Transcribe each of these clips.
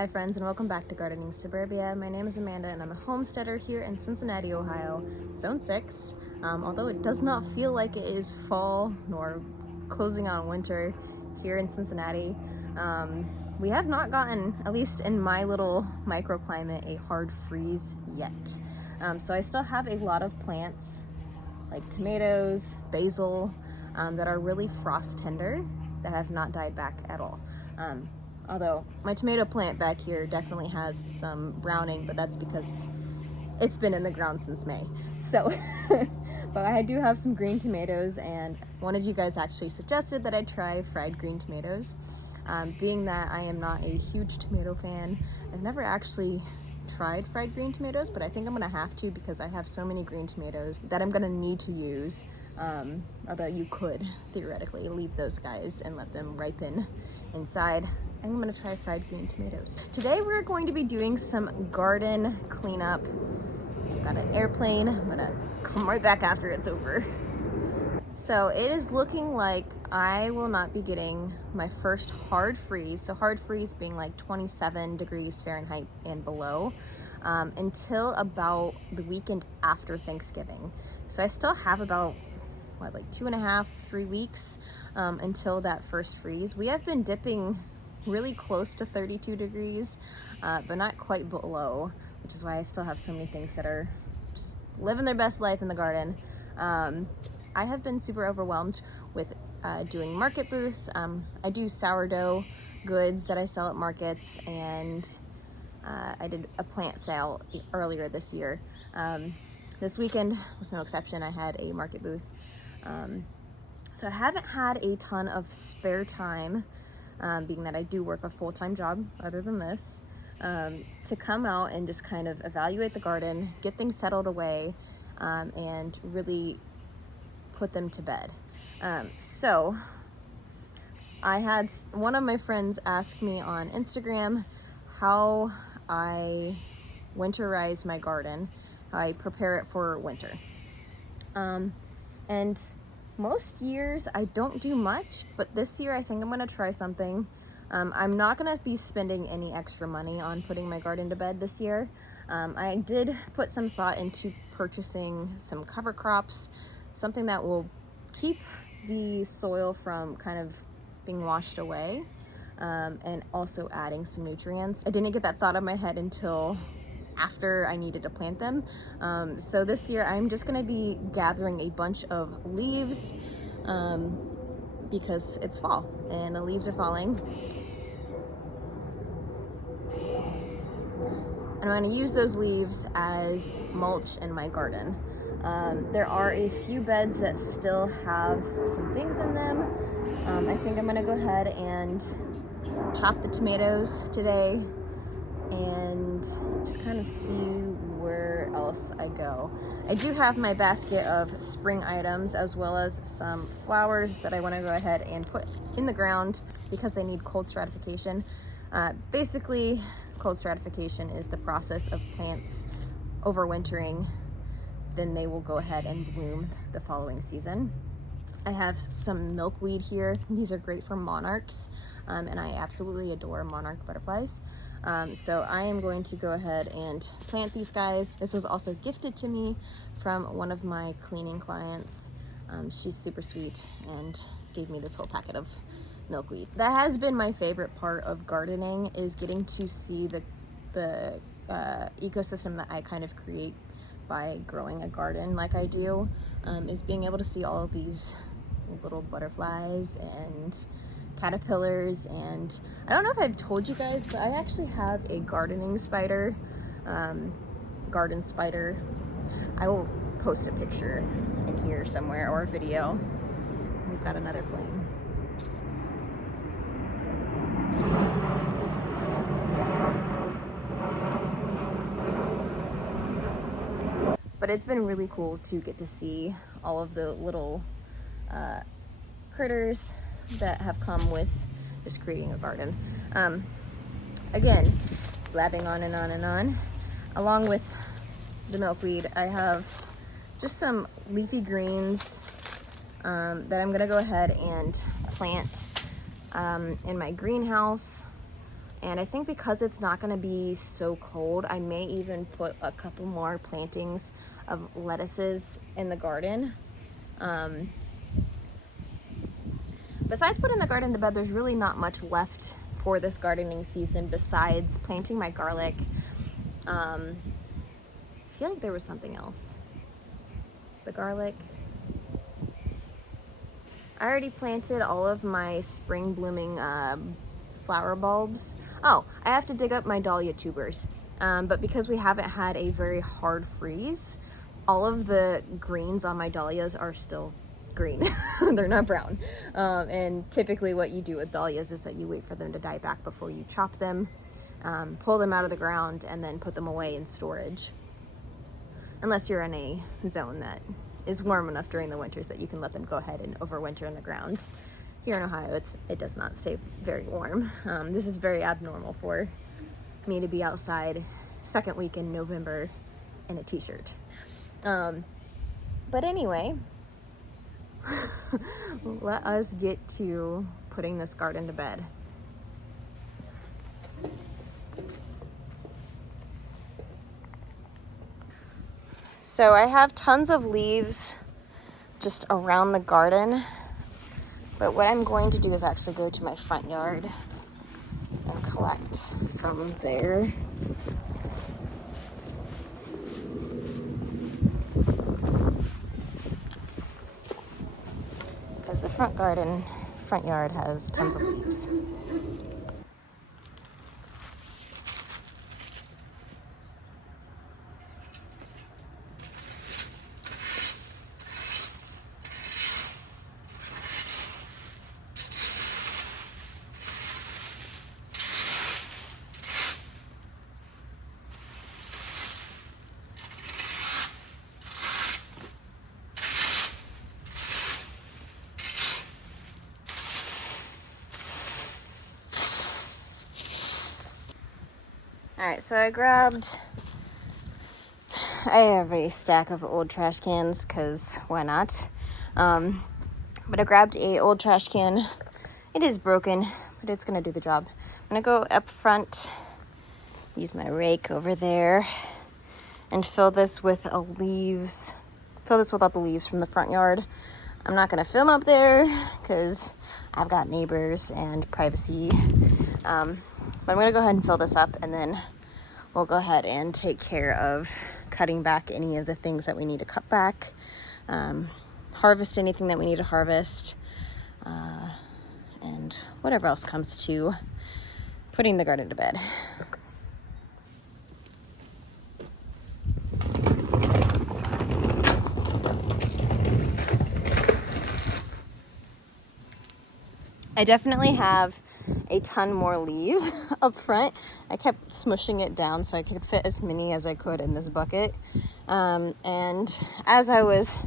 Hi friends, and welcome back to Gardening Suburbia. My name is Amanda and I'm a homesteader here in Cincinnati, Ohio, Zone 6. Although it does not feel like it is fall nor closing on winter here in Cincinnati, we have not gotten, at least in my little microclimate, a hard freeze yet. So I still have a lot of plants like tomatoes, basil, that are really frost tender that have not died back at all. Although my tomato plant back here definitely has some browning, but that's because it's been in the ground since May. So, but I do have some green tomatoes, and one of you guys actually suggested that I try fried green tomatoes. Being that I am not a huge tomato fan, I've never actually tried fried green tomatoes, but I think I'm gonna have to because I have so many green tomatoes that I'm gonna need to use. Although you could theoretically leave those guys and let them ripen inside. I'm gonna try fried green tomatoes. Today we're going to be doing some garden cleanup. I've got an airplane. I'm gonna come right back after it's over. So it is looking like I will not be getting my first hard freeze, so hard freeze being like 27 degrees Fahrenheit and below, until about the weekend after Thanksgiving. So I still have about, what, like 2.5, 3 weeks until that first freeze. We have been dipping really close to 32 degrees, but not quite below, which is why I still have so many things that are just living their best life in the garden. I have been super overwhelmed with doing market booths. I do sourdough goods that I sell at markets, and I did a plant sale earlier this year. This weekend was no exception. I had a market booth. So I haven't had a ton of spare time, being that I do work a full-time job other than this, to come out and just kind of evaluate the garden, get things settled away, and really put them to bed. So I had one of my friends ask me on Instagram how I winterize my garden, how I prepare it for winter. And most years I don't do much, but this year I think I'm gonna try something. I'm not gonna be spending any extra money on putting my garden to bed this year. I did put some thought into purchasing some cover crops, something that will keep the soil from kind of being washed away, and also adding some nutrients. I didn't get that thought in my head until after I needed to plant them. So this year I'm just gonna be gathering a bunch of leaves, because it's fall and the leaves are falling. And I'm gonna use those leaves as mulch in my garden. There are a few beds that still have some things in them. I think I'm gonna go ahead and chop the tomatoes today and just kind of see where else I go. I do have my basket of spring items as well as some flowers that I want to go ahead and put in the ground because they need cold stratification. Basically, cold stratification is the process of plants overwintering, then they will go ahead and bloom the following season. I have some milkweed here. These are great for monarchs, and I absolutely adore monarch butterflies. So I am going to go ahead and plant these guys. This was also gifted to me from one of my cleaning clients. She's super sweet and gave me this whole packet of milkweed. That has been my favorite part of gardening, is getting to see the ecosystem that I kind of create by growing a garden like I do, is being able to see all of these little butterflies and caterpillars. And I don't know if I've told you guys, but I actually have a gardening spider, garden spider. I will post a picture in here somewhere or a video. We've got another plane. But it's been really cool to get to see all of the little critters that have come with just creating a garden. Again, blabbing on and on and on. Along with the milkweed, I have just some leafy greens that I'm gonna go ahead and plant in my greenhouse. And I think because it's not going to be so cold, I may even put a couple more plantings of lettuces in the garden. Besides putting the garden to bed, there's really not much left for this gardening season besides planting my garlic. I feel like there was something else. The garlic. I already planted all of my spring blooming flower bulbs. Oh, I have to dig up my dahlia tubers. But because we haven't had a very hard freeze, all of the greens on my dahlias are still green. They're not brown. And typically what you do with dahlias is that you wait for them to die back before you chop them, pull them out of the ground, and then put them away in storage. Unless you're in a zone that is warm enough during the winters that you can let them go ahead and overwinter in the ground. Here in Ohio, it does not stay very warm. This is very abnormal for me to be outside second week in November in a t-shirt. But anyway, let us get to putting this garden to bed. So I have tons of leaves just around the garden, but what I'm going to do is actually go to my front yard and collect from there. Because the front yard has tons of leaves. Alright, so I have a stack of old trash cans, because why not? But I grabbed a old trash can. It is broken, but it's gonna do the job. I'm gonna go up front, use my rake over there, and fill this with all the leaves from the front yard. I'm not gonna film up there, because I've got neighbors and privacy. But I'm gonna go ahead and fill this up, and then we'll go ahead and take care of cutting back any of the things that we need to cut back, harvest anything that we need to harvest, and whatever else comes to putting the garden to bed. I definitely have a ton more leaves up front. I kept smushing it down so I could fit as many as I could in this bucket. And as I was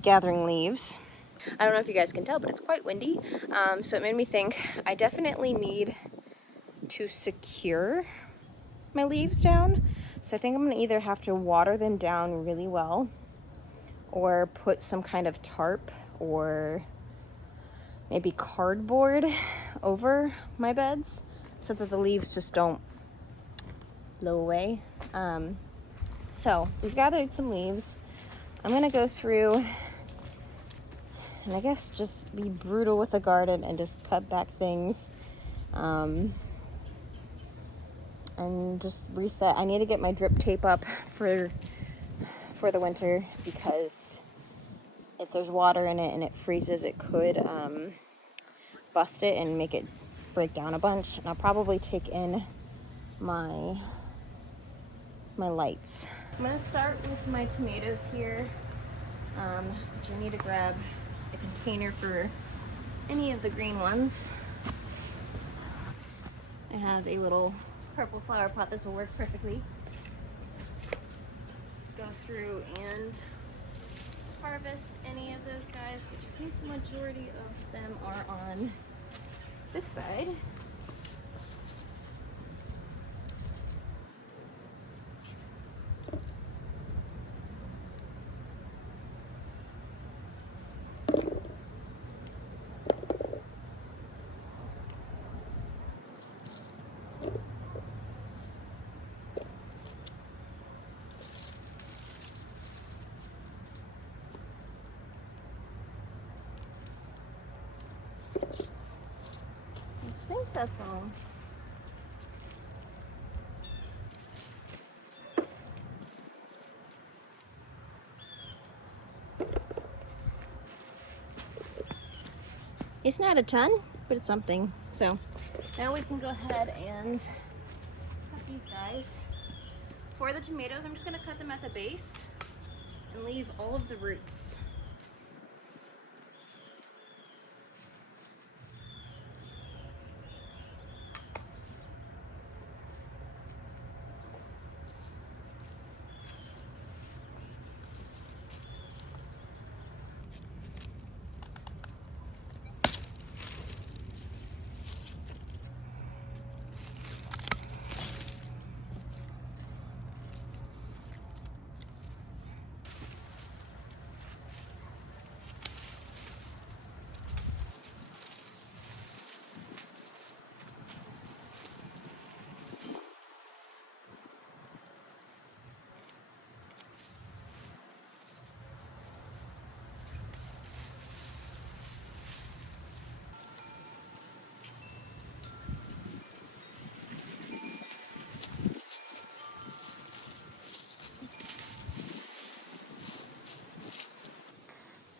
gathering leaves, I don't know if you guys can tell, but it's quite windy. So it made me think I definitely need to secure my leaves down. So I think I'm gonna either have to water them down really well, or put some kind of tarp or maybe cardboard over my beds so that the leaves just don't blow away. So we've gathered some leaves. I'm gonna go through and I guess just be brutal with the garden and just cut back things, and just reset. I need to get my drip tape up for the winter, because if there's water in it and it freezes, it could bust it and make it break down a bunch. And I'll probably take in my lights. I'm gonna start with my tomatoes here, which I need to grab a container for any of the green ones. I have a little purple flower pot. This will work perfectly. Let's go through and harvest any of those guys, which I think the majority of them are on this side. that song. It's not a ton, but it's something. So now we can go ahead and cut these guys. For the tomatoes, I'm just gonna cut them at the base and leave all of the roots.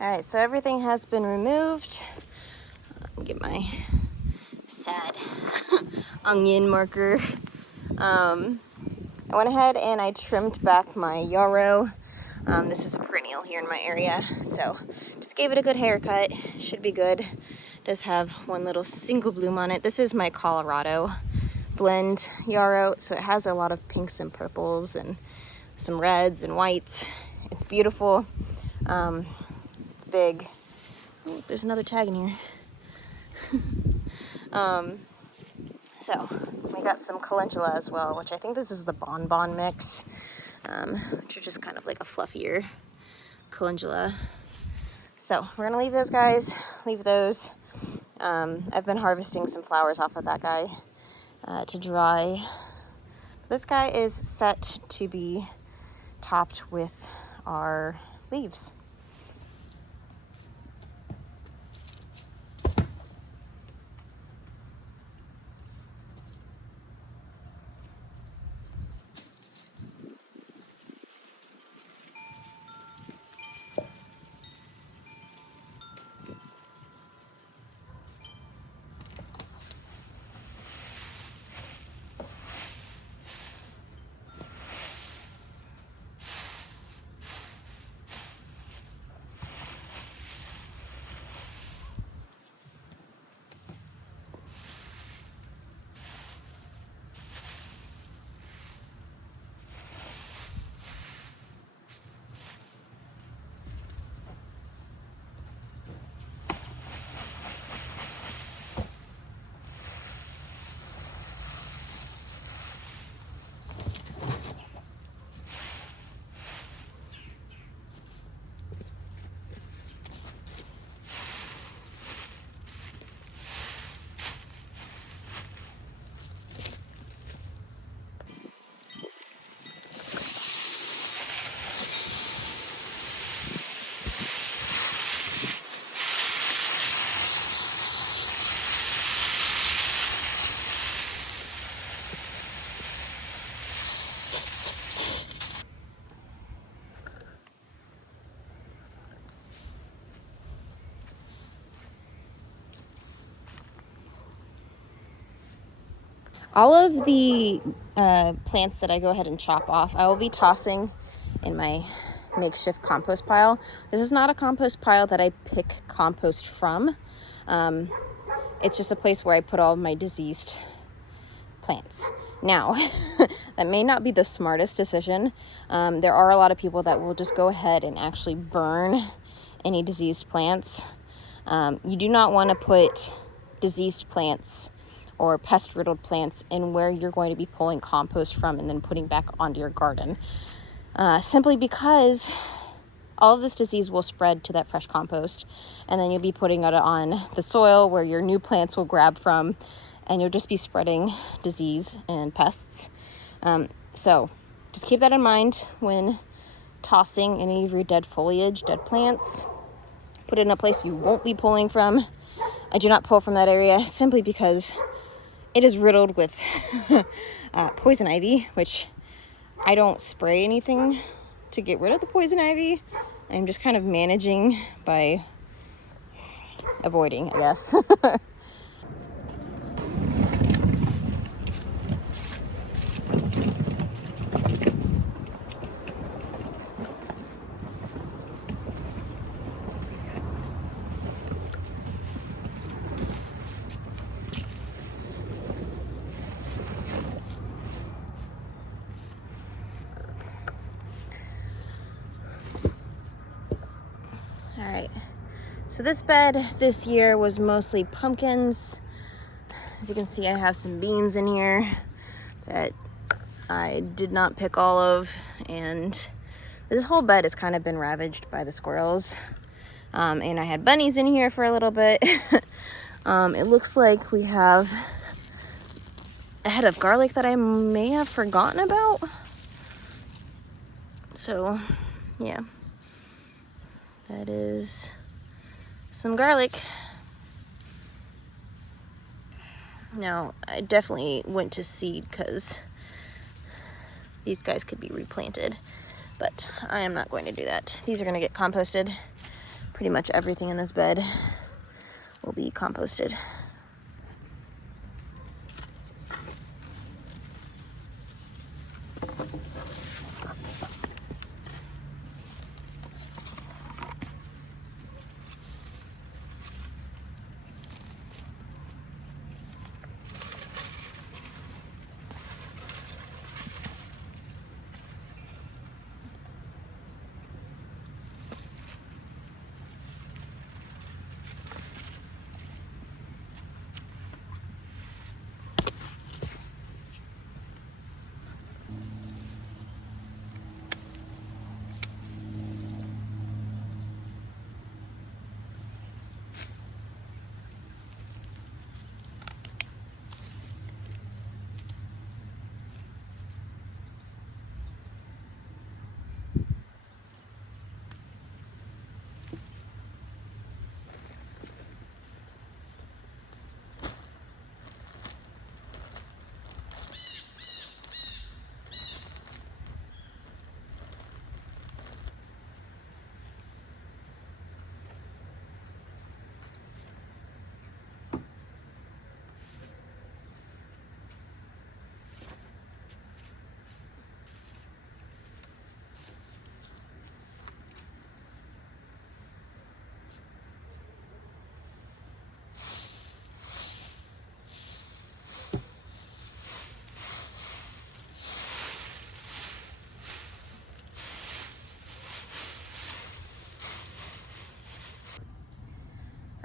All right, so everything has been removed. Get my sad onion marker. I went ahead and I trimmed back my yarrow. This is a perennial here in my area, so just gave it a good haircut. Should be good. Does have one little single bloom on it. This is my Colorado blend yarrow, so it has a lot of pinks and purples and some reds and whites. It's beautiful. It's big. Oh, there's another tag in here. So we got some calendula as well, which I think this is the bonbon mix, which are just kind of like a fluffier calendula. So we're gonna leave those guys, leave those. I've been harvesting some flowers off of that guy to dry. This guy is set to be topped with our leaves. All of the plants that I go ahead and chop off, I will be tossing in my makeshift compost pile. This is not a compost pile that I pick compost from. It's just a place where I put all of my diseased plants. Now, that may not be the smartest decision. There are a lot of people that will just go ahead and actually burn any diseased plants. You do not want to put diseased plants or pest-riddled plants in where you're going to be pulling compost from and then putting back onto your garden. Simply because all of this disease will spread to that fresh compost, and then you'll be putting it on the soil where your new plants will grab from, and you'll just be spreading disease and pests. So just keep that in mind when tossing any of your dead foliage, dead plants. Put it in a place you won't be pulling from. I do not pull from that area simply because it is riddled with poison ivy, which I don't spray anything to get rid of the poison ivy. I'm just kind of managing by avoiding, I guess. All right, so this bed this year was mostly pumpkins. As you can see, I have some beans in here that I did not pick all of, and this whole bed has kind of been ravaged by the squirrels. And I had bunnies in here for a little bit. It looks like we have a head of garlic that I may have forgotten about. So, yeah. That is some garlic. Now, I definitely went to seed because these guys could be replanted, but I am not going to do that. These are going to get composted. Pretty much everything in this bed will be composted.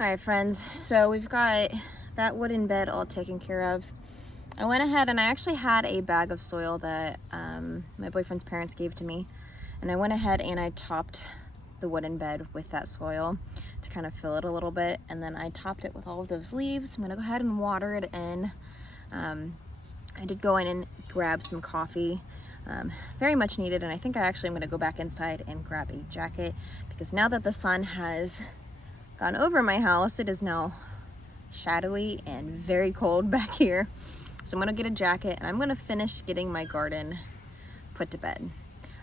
All right, friends, so we've got that wooden bed all taken care of. I went ahead and I actually had a bag of soil that my boyfriend's parents gave to me, and I went ahead and I topped the wooden bed with that soil to kind of fill it a little bit, and then I topped it with all of those leaves. I'm gonna go ahead and water it in. I did go in and grab some coffee, very much needed, and I think I actually am gonna go back inside and grab a jacket, because now that the sun has gone over my house, it is now shadowy and very cold back here. So I'm gonna get a jacket and I'm gonna finish getting my garden put to bed.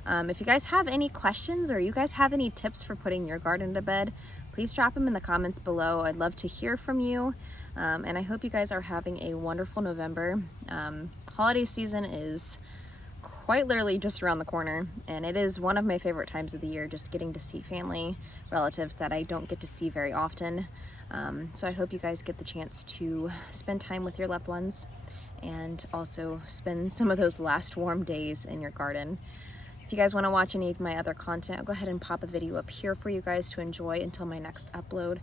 If you guys have any questions or you guys have any tips for putting your garden to bed, please drop them in the comments below. I'd love to hear from you. And I hope you guys are having a wonderful November. Holiday season is quite literally just around the corner, and it is one of my favorite times of the year, just getting to see family, relatives that I don't get to see very often. So I hope you guys get the chance to spend time with your loved ones and also spend some of those last warm days in your garden. If you guys want to watch any of my other content, I'll go ahead and pop a video up here for you guys to enjoy until my next upload.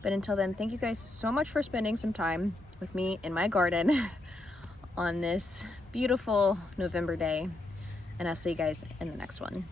But until then, thank you guys so much for spending some time with me in my garden on this beautiful November day. And I'll see you guys in the next one.